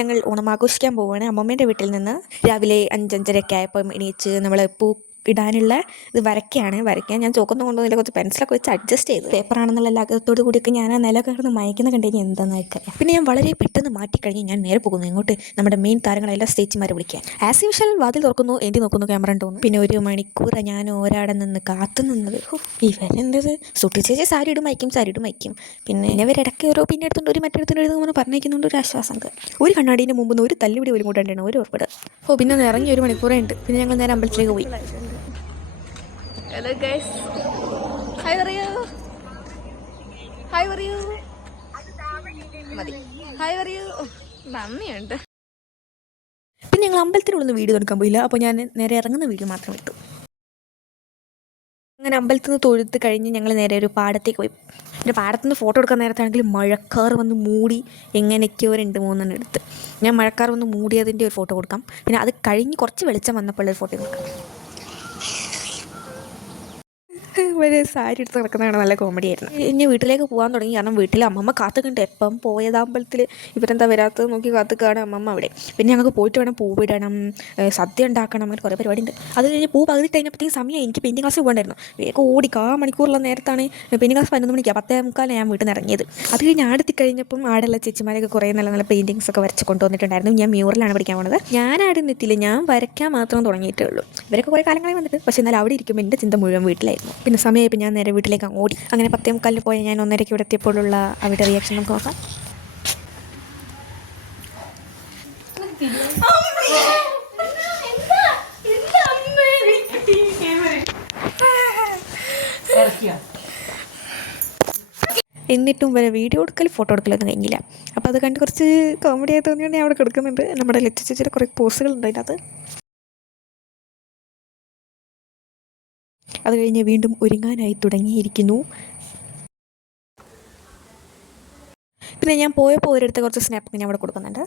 ഞങ്ങൾ ഓണം ആഘോഷിക്കാൻ പോവുകയാണ്. അമ്മമ്മേൻ്റെ വീട്ടിൽ നിന്ന് രാവിലെ 5-5:30 ആയപ്പം എണീച്ച് നമ്മൾ പൂ ഇടാനുള്ള ഇത് വരയ്ക്കാൻ ഞാൻ ചോക്കൊന്നും കൊണ്ടുവന്നില്ല, കുറച്ച് പെൻസിലൊക്കെ വെച്ച് അഡ്ജസ്റ്റ് ചെയ്ത് പേപ്പറാണെന്നുള്ള ലാഘവത്തോട് കൂടിയൊക്കെ ഞാൻ ആ നില കിടന്ന് മയക്കുന്ന കണ്ടുകഴിഞ്ഞാൽ എന്താണെന്നറിയാം. പിന്നെ ഞാൻ വളരെ പെട്ടെന്ന് മാറ്റിക്കഴിഞ്ഞ് ഞാൻ നേരെ പോകുന്നു ഇങ്ങോട്ട് നമ്മുടെ മെയിൻ താരങ്ങളെല്ലാം സ്റ്റേജിമാരെ വിളിക്കാൻ. ആസ് യൂഷ്വൽ വാതിൽ തുറക്കുന്നു, എന്തി നോക്കുന്നു, ക്യാമറ തോന്നുന്നു. പിന്നെ 1 മണിക്കൂർ ഞാൻ ഒരാടെ നിന്ന് കാത്തു നിന്നത്. ഇവരെന്തത് സുട്ടി ചേച്ചി സാരി ഇടും. പിന്നെ ഇവരിടയ്ക്ക് ഓരോ പിന്നെ എടുത്തുകൊണ്ട് ഒരു മറ്റെടുത്തുകൊണ്ട് എഴുതുമെന്ന് പറഞ്ഞേക്കുന്നുണ്ട്. ഒരു ആശ്വാസം. ഒരു കണ്ണാടീൻ്റെ മുമ്പ് ഒരു തല്ലുപിടി ഒരു കൂട്ടാണ്ടാണ് ഒരു ഉറപ്പിട്. പിന്നെ ഒന്ന് ഇറങ്ങി 1 മണിക്കൂറേ ഉണ്ട്. പിന്നെ ഞങ്ങൾ നേരെ അമ്പലത്തിലേക്ക് പോയി. ഹലോ ഗൈസ്, ഹായ് പറയൂ, ഹായ് പറയൂ, മതി, ഹായ് പറയൂ, നന്ദിയുണ്ട്. പിന്നെ ഞങ്ങൾ അമ്പലത്തിനുള്ളിൽ വീഡിയോ എടുക്കാൻ പോയില്ല. അപ്പോൾ ഞാൻ നേരെ ഇറങ്ങുന്ന വീഡിയോ മാത്രം ഇട്ടു. അങ്ങനെ അമ്പലത്തിൽ നിന്ന് തൊഴുത്ത് കഴിഞ്ഞ് ഞങ്ങൾ നേരെ ഒരു പാടത്തേക്ക് പോയി. പിന്നെ പാടത്തുനിന്ന് ഫോട്ടോ എടുക്കാൻ നേരത്താണെങ്കിൽ മഴക്കാർ വന്ന് മൂടി എങ്ങനെയൊക്കെയോ 2-3 എടുത്ത്. ഞാൻ മഴക്കാർ വന്ന് മൂടിയതിൻ്റെ ഒരു ഫോട്ടോ കൊടുക്കാം. പിന്നെ അത് കഴിഞ്ഞ് കുറച്ച് വെളിച്ചം വന്നപ്പോൾ ഒരു ഫോട്ടോ കൊടുക്കാം. ഒരു സാരി എടുത്ത് കിടക്കുന്നതാണ് നല്ല കോമഡി ആയിരുന്നു. ഇനി വീട്ടിലേക്ക് പോകാൻ തുടങ്ങി. കാരണം വീട്ടിൽ അമ്മമ്മ കാത്തുകണ്ട് എപ്പം പോയത് അമ്പലത്തിൽ ഇവരെന്താ വരാത്തത് നോക്കി കാത്തുക്കാണ് അമ്മമ്മ അവിടെ. പിന്നെ ഞങ്ങൾക്ക് പോയിട്ട് വേണം പൂവിടണം, സദ്യ ഉണ്ടാക്കണം, അങ്ങനെ കുറേ പരിപാടി ഉണ്ട്. അത് കഴിഞ്ഞ് പൂ പകുതി കഴിഞ്ഞപ്പോഴത്തേക്കും സമയം എനിക്ക് പെയിൻറ്റിങ് ക്ലാസ് പോകണ്ടായിരുന്നു. വേഗം ഓടി മണിക്കൂറുള്ള നേരത്താണ് പെയിൻറ്റിങ് ക്ലാസ് 11 മണിക്കാണ്. 10:45 ഞാൻ വീട്ടിൽ നിന്ന് ഇറങ്ങിയത്. അത് കഴിഞ്ഞ് ആടെത്തി കഴിഞ്ഞപ്പം ആടുള്ള ചേച്ചിമാരൊക്കെ കുറേ നല്ല നല്ല പെയിൻറ്റിങ്സ് ഒക്കെ വരച്ച് കൊണ്ടുവന്നിട്ടുണ്ടായിരുന്നു. ഞാൻ മ്യൂറലാണ് പഠിക്കാൻ പോകുന്നത്. ഞാൻ ആടെ എത്തിയില്ല, ഞാൻ വരയ്ക്കാൻ മാത്രം തുടങ്ങിയിട്ടേ ഉള്ളൂ. ഇവരൊക്കെ കുറേ കാലങ്ങളായി വന്നിട്ട്, പക്ഷേ എന്നാൽ അവിടെ ഇരിക്കുമ്പോൾ എൻ്റെ ചിന്ത മുഴുവൻ വീട്ടിലായിരുന്നു. പിന്നെ സമയമായപ്പോൾ ഞാൻ നേരെ വീട്ടിലേക്ക് ഓടി. അങ്ങനെ 10:45 പോയി ഞാൻ 1:30 ഇവിടെ എത്തിയപ്പോഴുള്ള അവിടെ റിയാക്ഷൻ നമുക്ക് നോക്കാം. എന്നിട്ടും വരെ വീഡിയോ എടുക്കൽ ഫോട്ടോ എടുക്കലൊന്നും കഴിഞ്ഞില്ല. അപ്പോൾ അത് കണ്ട് കുറച്ച് കോമഡി ആയി തോന്നിയുകൊണ്ട് ഞാൻ അവിടെ കൊടുക്കുന്നുണ്ട്. നമ്മുടെ ലച്ചു ചേച്ചിയുടെ കുറേ പോസുകളുണ്ട് അതിനകത്ത്. അത് കഴിഞ്ഞ് വീണ്ടും ഒരുങ്ങാനായി തുടങ്ങിയിരിക്കുന്നു. പിന്നെ ഞാൻ പോയപ്പോൾ ഒരിടത്ത് കുറച്ച് സ്നാപ്പൊക്കെ ഞാൻ അവിടെ കൊടുക്കുന്നുണ്ട്.